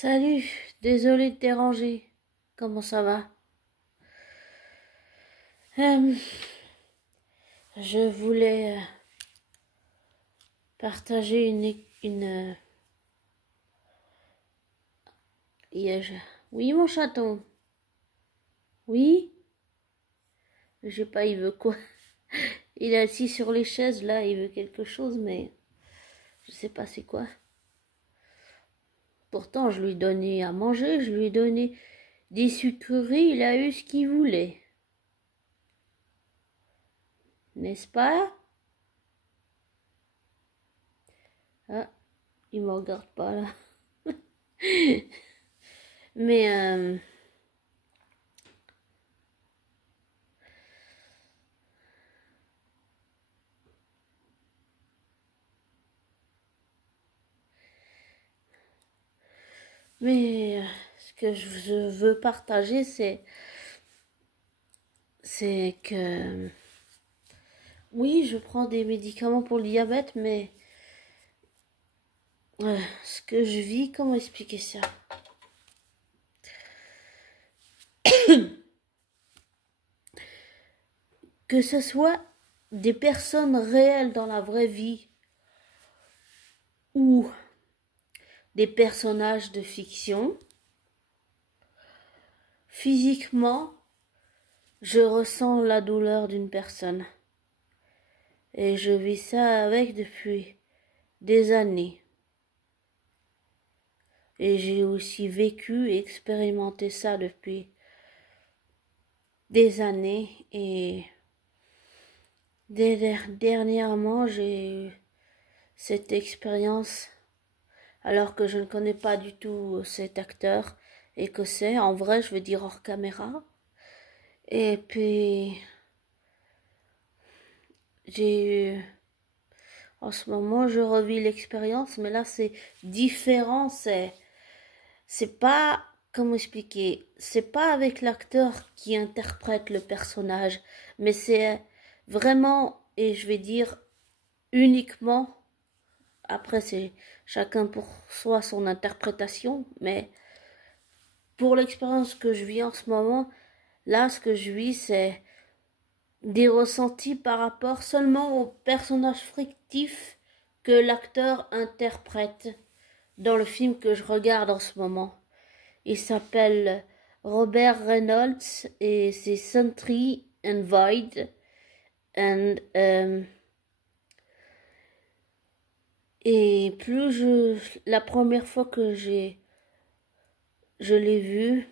Salut, désolé de te déranger. Comment ça va? Euh, je voulais partager hier, Oui, mon chaton. Oui? Je sais pas, il veut quoi? Il est assis sur les chaises là, il veut quelque chose, mais je sais pas c'est quoi. Pourtant, je lui ai donné à manger, je lui ai donné des sucreries, il a eu ce qu'il voulait. N'est-ce pas? Ah, il me regarde pas là. Mais ce que je veux partager, c'est que oui, je prends des médicaments pour le diabète, mais ce que je vis, comment expliquer ça? Que ce soit des personnes réelles dans la vraie vie ou des personnages de fiction, physiquement, je ressens la douleur d'une personne. Et je vis ça avec depuis des années. Et j'ai aussi vécu et expérimenté ça depuis des années. Et dernièrement, j'ai eu cette expérience alors que je ne connais pas du tout cet acteur et que c'est, en vrai, je veux dire hors caméra. Et puis, j'ai eu, en ce moment, je revis l'expérience, mais là, c'est différent, c'est pas, comment expliquer, c'est pas avec l'acteur qui interprète le personnage, mais c'est vraiment, et je vais dire uniquement, après c'est chacun pour soi son interprétation, mais pour l'expérience que je vis en ce moment, là ce que je vis c'est des ressentis par rapport seulement au personnage fictif que l'acteur interprète dans le film que je regarde en ce moment. Il s'appelle Robert Reynolds et c'est Sentry and Void. Et la première fois que je l'ai vu,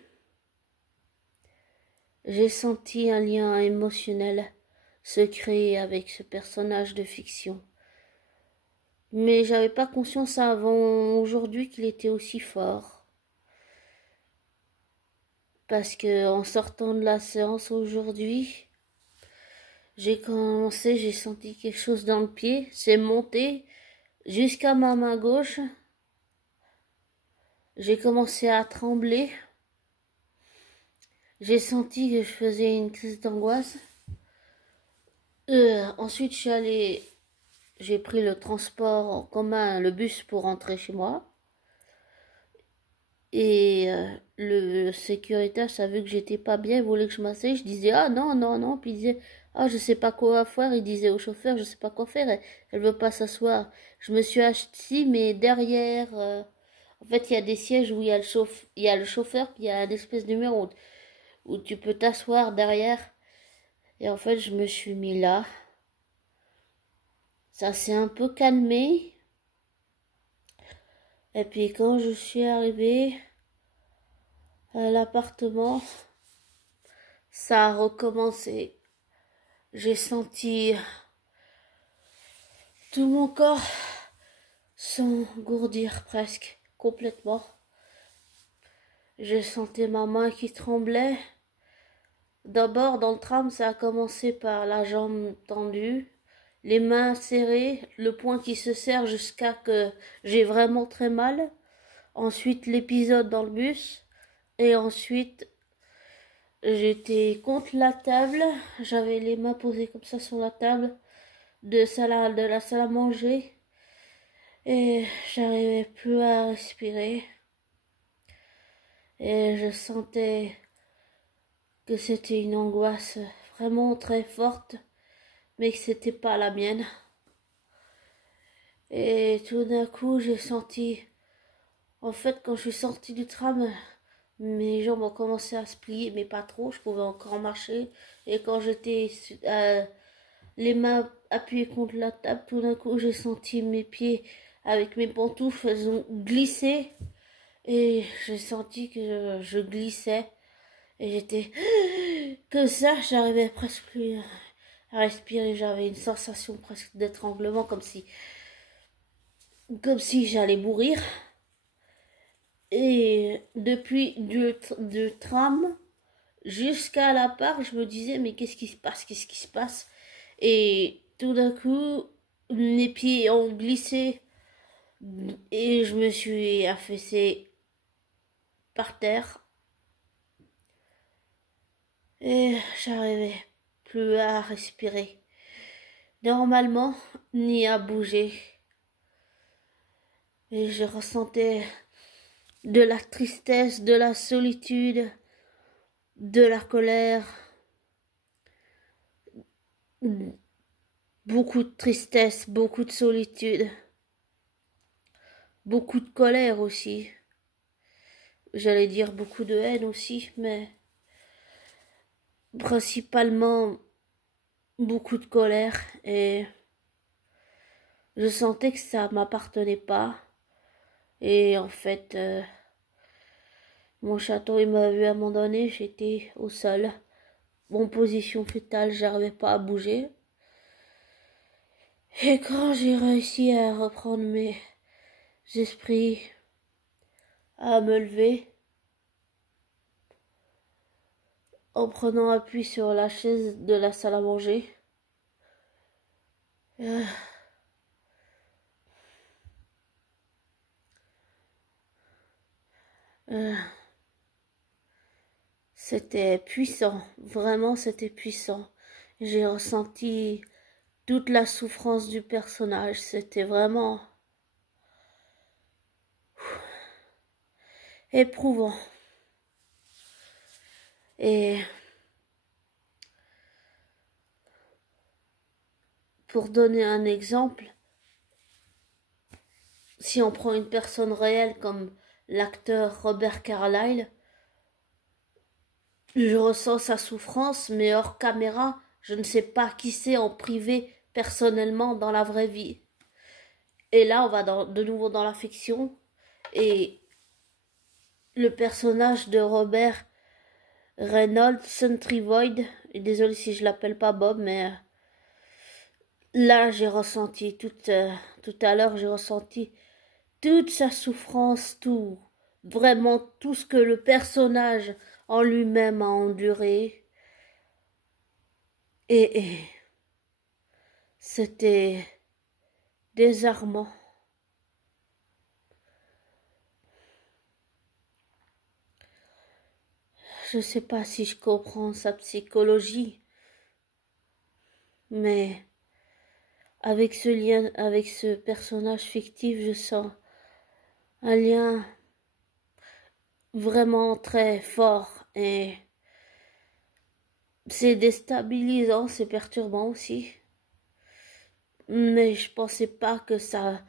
j'ai senti un lien émotionnel se créer avec ce personnage de fiction. Mais j'avais pas conscience avant aujourd'hui qu'il était aussi fort. Parce que en sortant de la séance aujourd'hui, j'ai senti quelque chose dans le pied, c'est monté jusqu'à ma main gauche. J'ai commencé à trembler. J'ai senti que je faisais une crise d'angoisse. Ensuite, j'ai pris le transport en commun, le bus pour rentrer chez moi. Et le sécuritaire, ça vu que j'étais pas bien, il voulait que je m'asseye. Je disais, ah non, non, non. Puis il disait, ah, je sais pas quoi faire. Il disait au chauffeur, je sais pas quoi faire. Elle veut pas s'asseoir. Je me suis assis, mais derrière, en fait, il y a des sièges où il y a le chauffeur, puis il y a une espèce de mur où tu peux t'asseoir derrière. Et en fait, je me suis mis là. Ça s'est un peu calmé. Et puis quand je suis arrivée à l'appartement, ça a recommencé. J'ai senti tout mon corps s'engourdir presque complètement. J'ai senti ma main qui tremblait. D'abord dans le tram, ça a commencé par la jambe tendue, les mains serrées, le poing qui se serre jusqu'à que j'ai vraiment très mal. Ensuite l'épisode dans le bus. Et ensuite j'étais contre la table, j'avais les mains posées comme ça sur la table de la salle à manger et j'arrivais plus à respirer. Et je sentais que c'était une angoisse vraiment très forte, mais que c'était pas la mienne. Et tout d'un coup, j'ai senti, en fait, quand je suis sortie du tram, mes jambes ont commencé à se plier, mais pas trop, je pouvais encore marcher. Et quand j'étais les mains appuyées contre la table, tout d'un coup, j'ai senti mes pieds avec mes pantoufles, elles ont glissé. Et j'ai senti que je glissais. Et j'étais comme ça, j'arrivais presque plus à respirer. J'avais une sensation presque d'étranglement, comme si j'allais mourir. Et depuis du tram jusqu'à la part, je me disais, mais qu'est-ce qui se passe? Qu'est-ce qui se passe? Et tout d'un coup, mes pieds ont glissé et je me suis affaissée par terre. Et j'arrivais plus à respirer normalement, ni à bouger. Et je ressentais de la tristesse, de la solitude, de la colère, beaucoup de tristesse, beaucoup de solitude, beaucoup de colère aussi. J'allais dire beaucoup de haine aussi, mais principalement beaucoup de colère. Et je sentais que ça m'appartenait pas. Et en fait, mon château, il m'a vu abandonné, j'étais au sol, en position fétale, j'arrivais pas à bouger. Et quand j'ai réussi à reprendre mes esprits, à me lever, en prenant appui sur la chaise de la salle à manger, euh, euh, c'était puissant, vraiment c'était puissant. J'ai ressenti toute la souffrance du personnage, c'était vraiment éprouvant. Et pour donner un exemple, si on prend une personne réelle comme l'acteur Robert Carlyle, je ressens sa souffrance, mais hors caméra, je ne sais pas qui c'est en privé, personnellement, dans la vraie vie. Et là, on va de nouveau dans la fiction, et le personnage de Robert Reynolds, Sentry Void, et désolé si je l'appelle pas Bob, mais là, j'ai ressenti tout à l'heure, j'ai ressenti toute sa souffrance, vraiment tout ce que le personnage en lui-même a enduré. Et c'était désarmant. Je sais pas si je comprends sa psychologie, mais avec ce lien, avec ce personnage fictif, je sens un lien vraiment très fort et c'est déstabilisant, c'est perturbant aussi. Mais je pensais pas que ça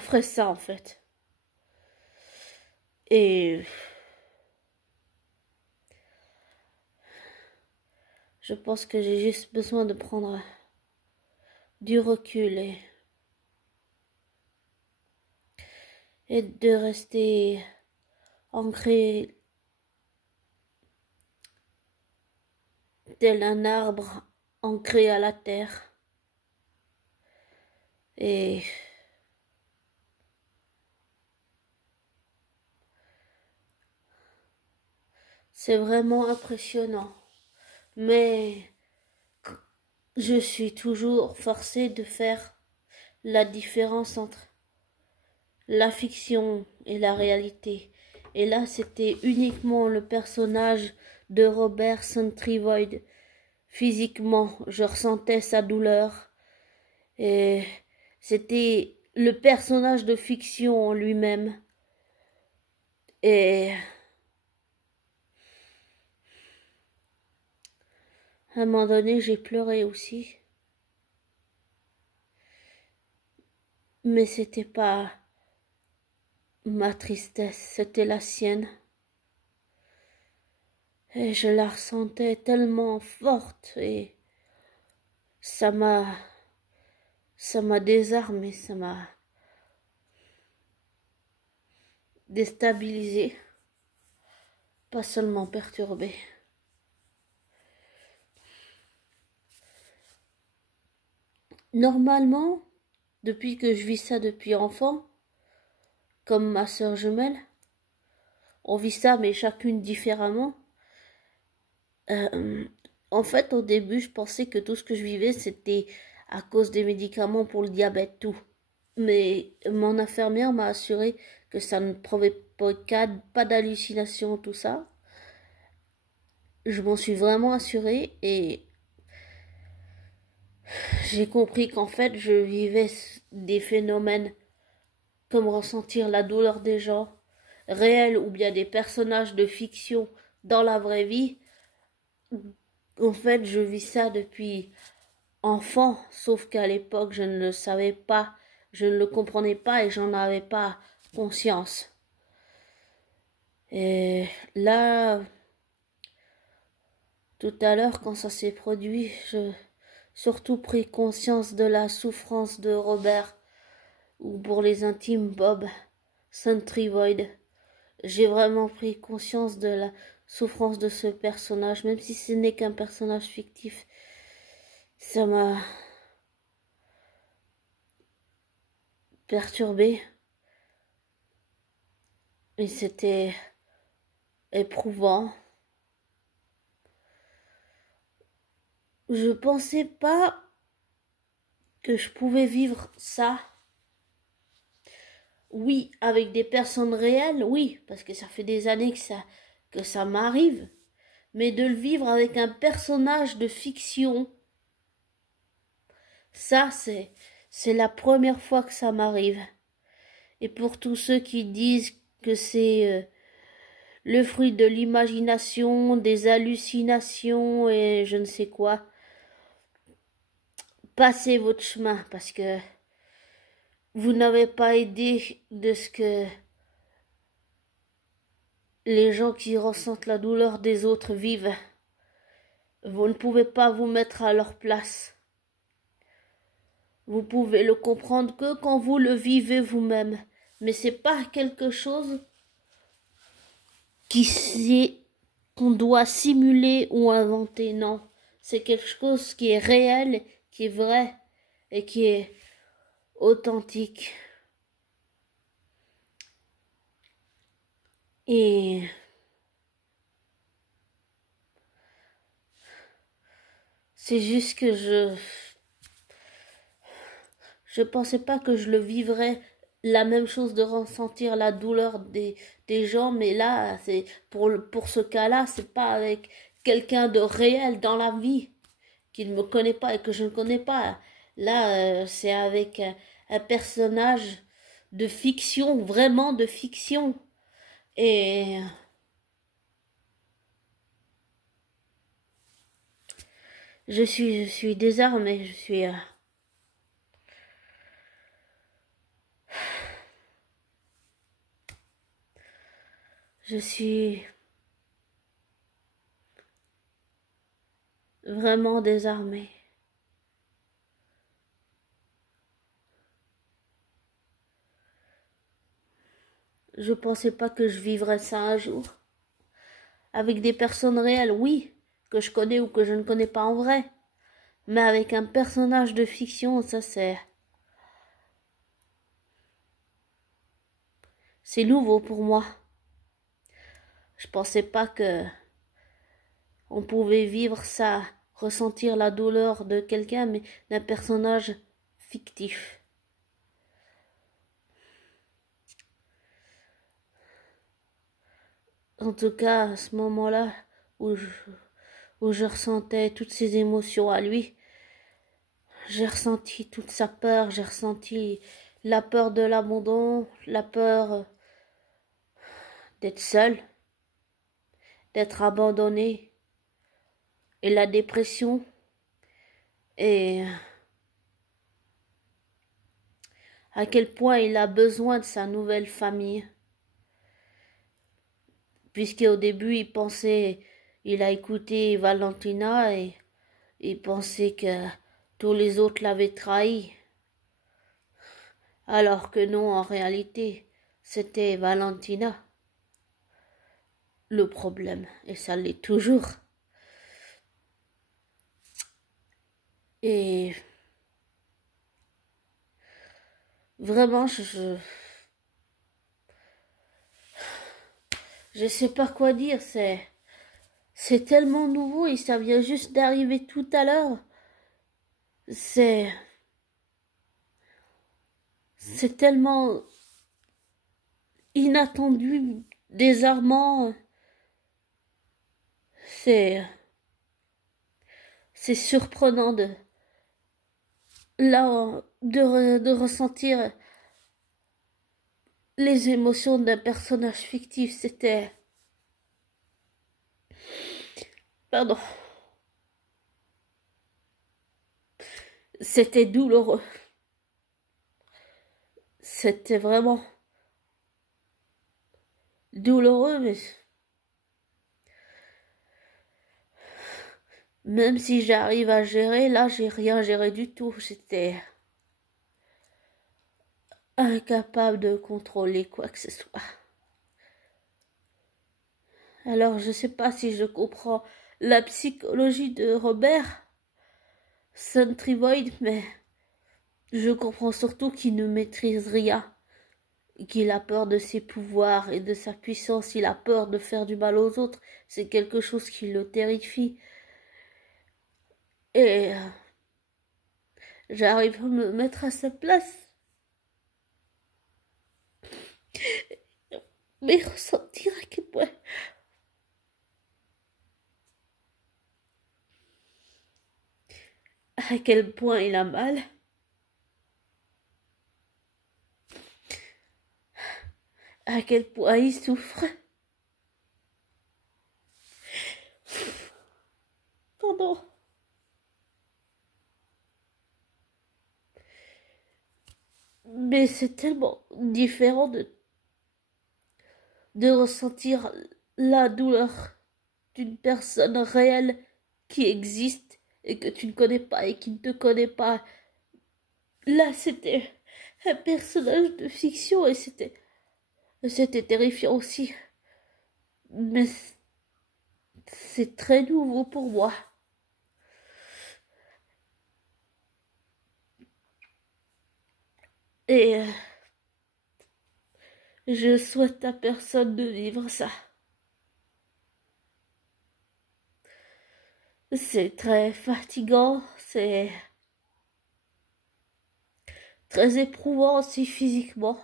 ferait ça en fait. Et je pense que j'ai juste besoin de prendre du recul et de rester ancré tel un arbre ancré à la terre. Et c'est vraiment impressionnant. Mais je suis toujours forcée de faire la différence entre la fiction et la réalité. Et là, c'était uniquement le personnage de Robert Sentry Void. Physiquement, je ressentais sa douleur. Et c'était le personnage de fiction en lui-même. Et à un moment donné, j'ai pleuré aussi. Mais c'était pas ma tristesse, c'était la sienne. Et je la ressentais tellement forte et ça m'a désarmé, ça m'a déstabilisé, pas seulement perturbé. Normalement, depuis que je vis ça depuis enfant, comme ma sœur jumelle, on vit ça mais chacune différemment. En fait, au début, je pensais que tout ce que je vivais, c'était à cause des médicaments pour le diabète, tout. Mais mon infirmière m'a assuré que ça ne prouvait pas d'hallucination, tout ça. Je m'en suis vraiment assurée et j'ai compris qu'en fait, je vivais des phénomènes comme ressentir la douleur des gens, réels ou bien des personnages de fiction dans la vraie vie. En fait, je vis ça depuis enfant, sauf qu'à l'époque, je ne le savais pas, je ne le comprenais pas et j'en avais pas conscience. Et là, tout à l'heure, quand ça s'est produit, j'ai surtout pris conscience de la souffrance de Robert, ou pour les intimes Bob, Sentry Void. J'ai vraiment pris conscience de la souffrance de ce personnage, même si ce n'est qu'un personnage fictif. Ça m'a perturbé et c'était éprouvant. Je pensais pas que je pouvais vivre ça. Oui, avec des personnes réelles, oui, parce que ça fait des années que ça m'arrive. Mais de le vivre avec un personnage de fiction, ça c'est la première fois que ça m'arrive. Et pour tous ceux qui disent que c'est le fruit de l'imagination, des hallucinations et je ne sais quoi, passez votre chemin parce que vous n'avez pas idée de ce que les gens qui ressentent la douleur des autres vivent. Vous ne pouvez pas vous mettre à leur place. Vous pouvez le comprendre que quand vous le vivez vous-même. Mais c'est pas quelque chose qu'on doit simuler ou inventer, non. C'est quelque chose qui est réel, qui est vrai et qui est authentique. Et c'est juste que je pensais pas que je le vivrais la même chose de ressentir la douleur des gens, mais là, c'est pour ce cas-là, c'est pas avec quelqu'un de réel dans la vie qui ne me connaît pas et que je ne connais pas. Là, c'est avec un personnage de fiction, vraiment de fiction. Et je suis désarmée, je suis vraiment désarmée. Je pensais pas que je vivrais ça un jour. Avec des personnes réelles, oui, que je connais ou que je ne connais pas en vrai. Mais avec un personnage de fiction, ça c'est nouveau pour moi. Je pensais pas que on pouvait vivre ça, ressentir la douleur de quelqu'un, mais d'un personnage fictif. En tout cas, à ce moment-là, où je ressentais toutes ces émotions à lui, j'ai ressenti toute sa peur, j'ai ressenti la peur de l'abandon, la peur d'être seul, d'être abandonné, et la dépression, et à quel point il a besoin de sa nouvelle famille. Puisqu'au début, il a écouté Valentina et il pensait que tous les autres l'avaient trahi. Alors que non, en réalité, c'était Valentina le problème, et ça l'est toujours. Et vraiment, je sais pas quoi dire, c'est tellement nouveau et ça vient juste d'arriver tout à l'heure. C'est tellement inattendu, désarmant. C'est surprenant de ressentir les émotions d'un personnage fictif. Pardon. C'était douloureux. C'était vraiment douloureux, mais même si j'arrive à gérer, là, j'ai rien géré du tout. J'étais incapable de contrôler quoi que ce soit. Alors, je sais pas si je comprends la psychologie de Robert Centrivoid, mais je comprends surtout qu'il ne maîtrise rien, qu'il a peur de ses pouvoirs et de sa puissance, il a peur de faire du mal aux autres, c'est quelque chose qui le terrifie. Et j'arrive à me mettre à sa place. Mais ressentir à quel point il a mal. À quel point il souffre. Pardon. Mais c'est tellement différent de ressentir la douleur d'une personne réelle qui existe et que tu ne connais pas et qui ne te connaît pas. Là, c'était un personnage de fiction et c'était terrifiant aussi. Mais c'est très nouveau pour moi. Et je souhaite à personne de vivre ça. C'est très fatigant, c'est très éprouvant aussi physiquement.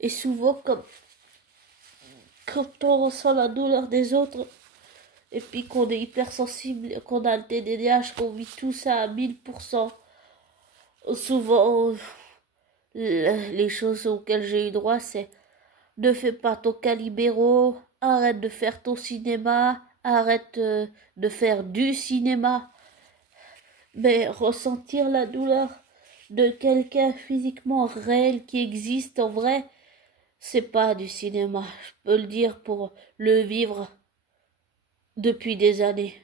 Et souvent, quand on ressent la douleur des autres, et puis qu'on est hypersensible, qu'on a le TDAH, qu'on vit tout ça à 1000%, souvent, les choses auxquelles j'ai eu droit, c'est ne fais pas ton calibéro, arrête de faire ton cinéma, arrête de faire du cinéma. Mais ressentir la douleur de quelqu'un physiquement réel qui existe en vrai, c'est pas du cinéma. Je peux le dire pour le vivre depuis des années.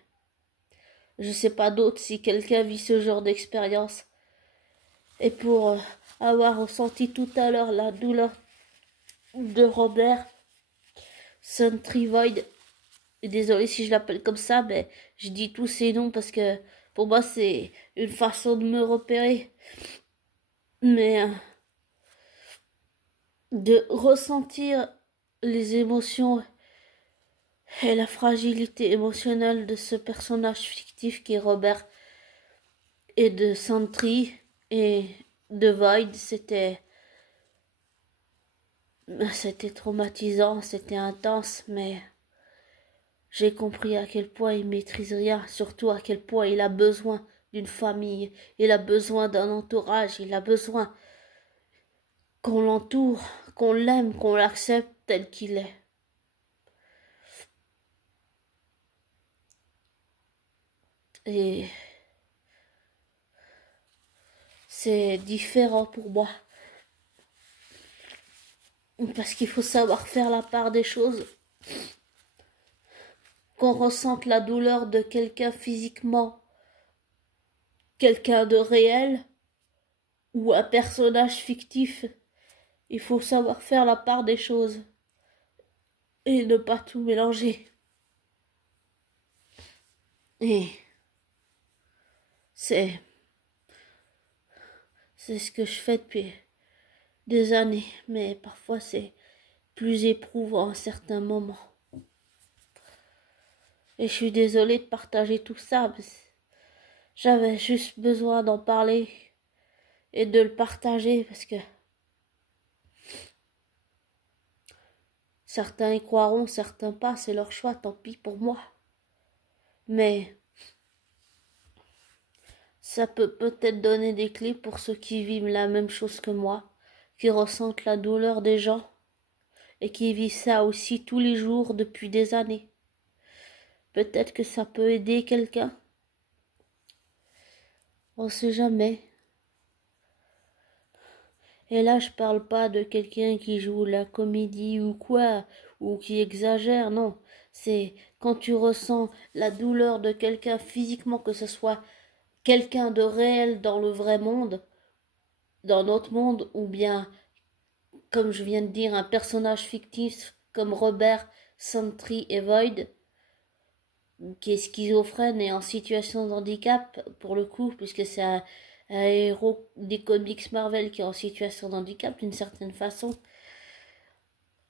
Je sais pas d'autre si quelqu'un vit ce genre d'expérience. Et pour avoir ressenti tout à l'heure la douleur de Robert Centrivoid, désolé si je l'appelle comme ça, mais je dis tous ces noms parce que pour moi c'est une façon de me repérer. Mais de ressentir les émotions et la fragilité émotionnelle de ce personnage fictif qui est Robert et de Sentry et de Void, c'était traumatisant, c'était intense, mais j'ai compris à quel point il maîtrise rien, surtout à quel point il a besoin d'une famille, il a besoin d'un entourage, il a besoin qu'on l'entoure, qu'on l'aime, qu'on l'accepte tel qu'il est. Et c'est différent pour moi. Parce qu'il faut savoir faire la part des choses. Qu'on ressente la douleur de quelqu'un physiquement, quelqu'un de réel, ou un personnage fictif, il faut savoir faire la part des choses. Et ne pas tout mélanger. Et c'est ce que je fais depuis des années, mais parfois c'est plus éprouvant à certains moments. Et je suis désolée de partager tout ça, mais j'avais juste besoin d'en parler et de le partager parce que certains y croiront, certains pas, c'est leur choix, tant pis pour moi. Mais ça peut peut-être donner des clés pour ceux qui vivent la même chose que moi, qui ressentent la douleur des gens et qui vivent ça aussi tous les jours depuis des années. Peut-être que ça peut aider quelqu'un. On sait jamais. Et là, je parle pas de quelqu'un qui joue la comédie ou quoi, ou qui exagère, non. C'est quand tu ressens la douleur de quelqu'un physiquement, que ce soit quelqu'un de réel dans le vrai monde, dans notre monde, ou bien, comme je viens de dire, un personnage fictif comme Robert, Sentry et Void, qui est schizophrène et en situation de handicap, pour le coup, puisque c'est un héros des comics Marvel qui est en situation de handicap d'une certaine façon.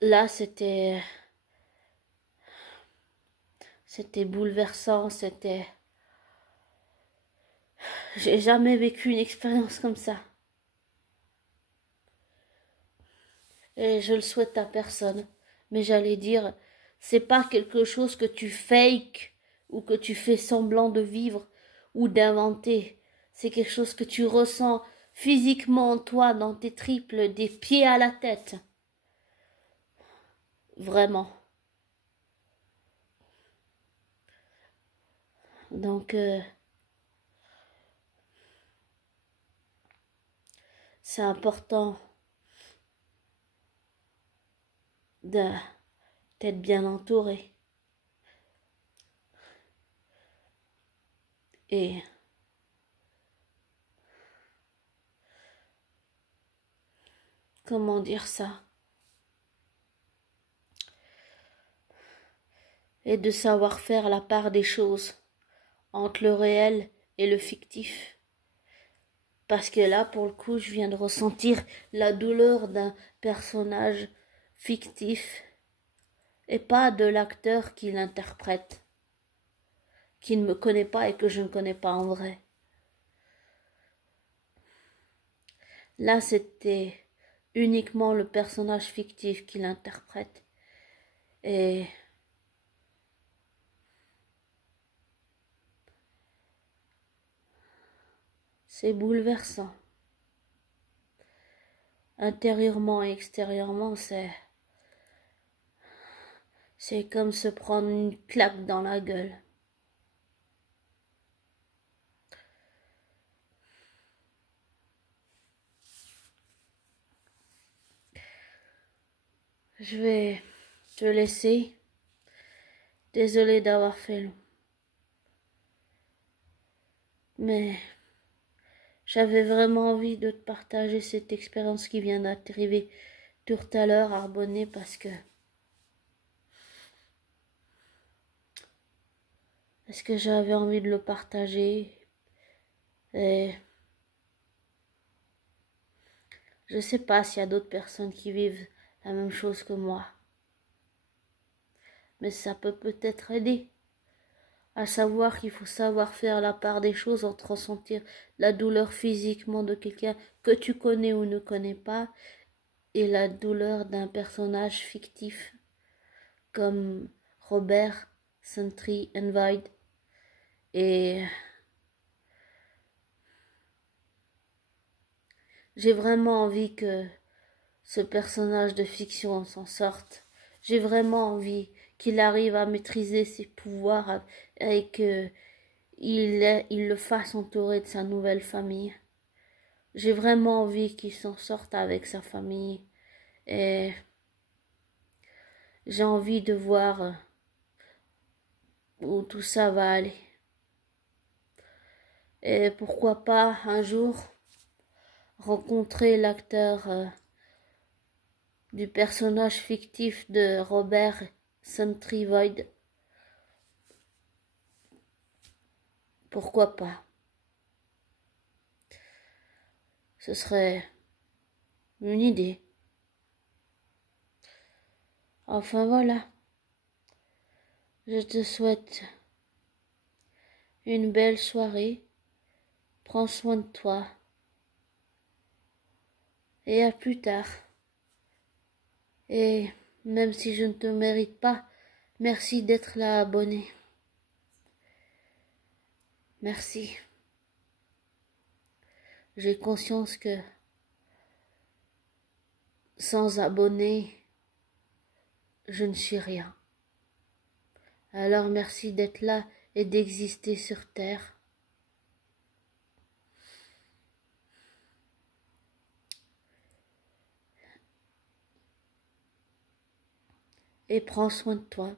Là, c'était bouleversant, j'ai jamais vécu une expérience comme ça. Et je le souhaite à personne. Mais j'allais dire, c'est pas quelque chose que tu fakes ou que tu fais semblant de vivre ou d'inventer. C'est quelque chose que tu ressens physiquement en toi, dans tes tripes, des pieds à la tête. Vraiment. Donc, c'est important d'être bien entouré. Et comment dire ça? Et de savoir faire la part des choses entre le réel et le fictif. Parce que là, pour le coup, je viens de ressentir la douleur d'un personnage fictif et pas de l'acteur qui l'interprète, qui ne me connaît pas et que je ne connais pas en vrai. Là, c'était uniquement le personnage fictif qui l'interprète. Et c'est bouleversant. Intérieurement et extérieurement, c'est comme se prendre une claque dans la gueule. Je vais te laisser. Désolée d'avoir fait long. Mais j'avais vraiment envie de te partager cette expérience qui vient d'arriver tout à l'heure, Arbonné, parce que j'avais envie de le partager. Et je sais pas s'il y a d'autres personnes qui vivent la même chose que moi. Mais ça peut peut-être aider. À savoir qu'il faut savoir faire la part des choses entre ressentir la douleur physiquement de quelqu'un que tu connais ou ne connais pas et la douleur d'un personnage fictif comme Robert, Sentry and Void. Et j'ai vraiment envie que ce personnage de fiction s'en sorte. J'ai vraiment envie qu'il arrive à maîtriser ses pouvoirs et que il le fasse entourer de sa nouvelle famille. J'ai vraiment envie qu'il s'en sorte avec sa famille. Et j'ai envie de voir où tout ça va aller. Et pourquoi pas un jour rencontrer l'acteur du personnage fictif de Robert Sentry Void. Pourquoi pas? Ce serait une idée. Enfin voilà. Je te souhaite une belle soirée. Prends soin de toi. Et à plus tard. Et même si je ne te mérite pas, merci d'être là abonné. Merci. J'ai conscience que sans abonnés, je ne suis rien. Alors merci d'être là et d'exister sur Terre. Et prends soin de toi.